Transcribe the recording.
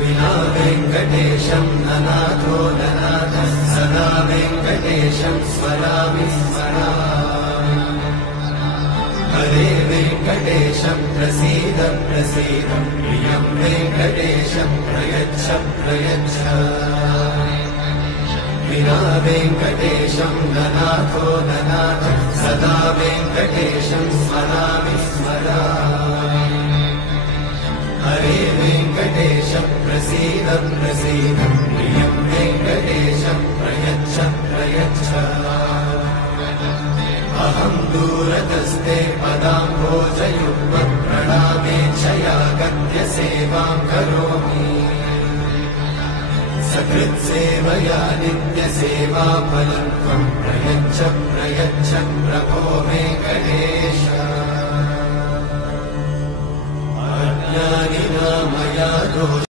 विना वेङ्कटेशं ननाथो ननाथः सदा वेङ्कटेशं स्मरामि स्मरामि। हरे वेङ्कटेशं प्रसीद प्रसीद प्रियं वेङ्कटेशं प्रयच्छ प्रयच्छ। विना वेङ्कटेशं ननाथो ननाथः सदा वेङ्कटेशं स्मरामि स्मरामि। हरे वेङ्कटेशं प्रसीद प्रसीद प्रियं वेङ्कटेशं प्रयच्छ प्रयच्छ। अहं दूरतस्ते पदाम्भोजयुग्मं प्रणामेच्छयागत्य सेवां करोमि। सकृत्सेवया नित्यसेवाफलं त्वं प्रयच्छ प्रयच्छ प्रभो वेङ्कटेश। अज्ञानिना मया दोषः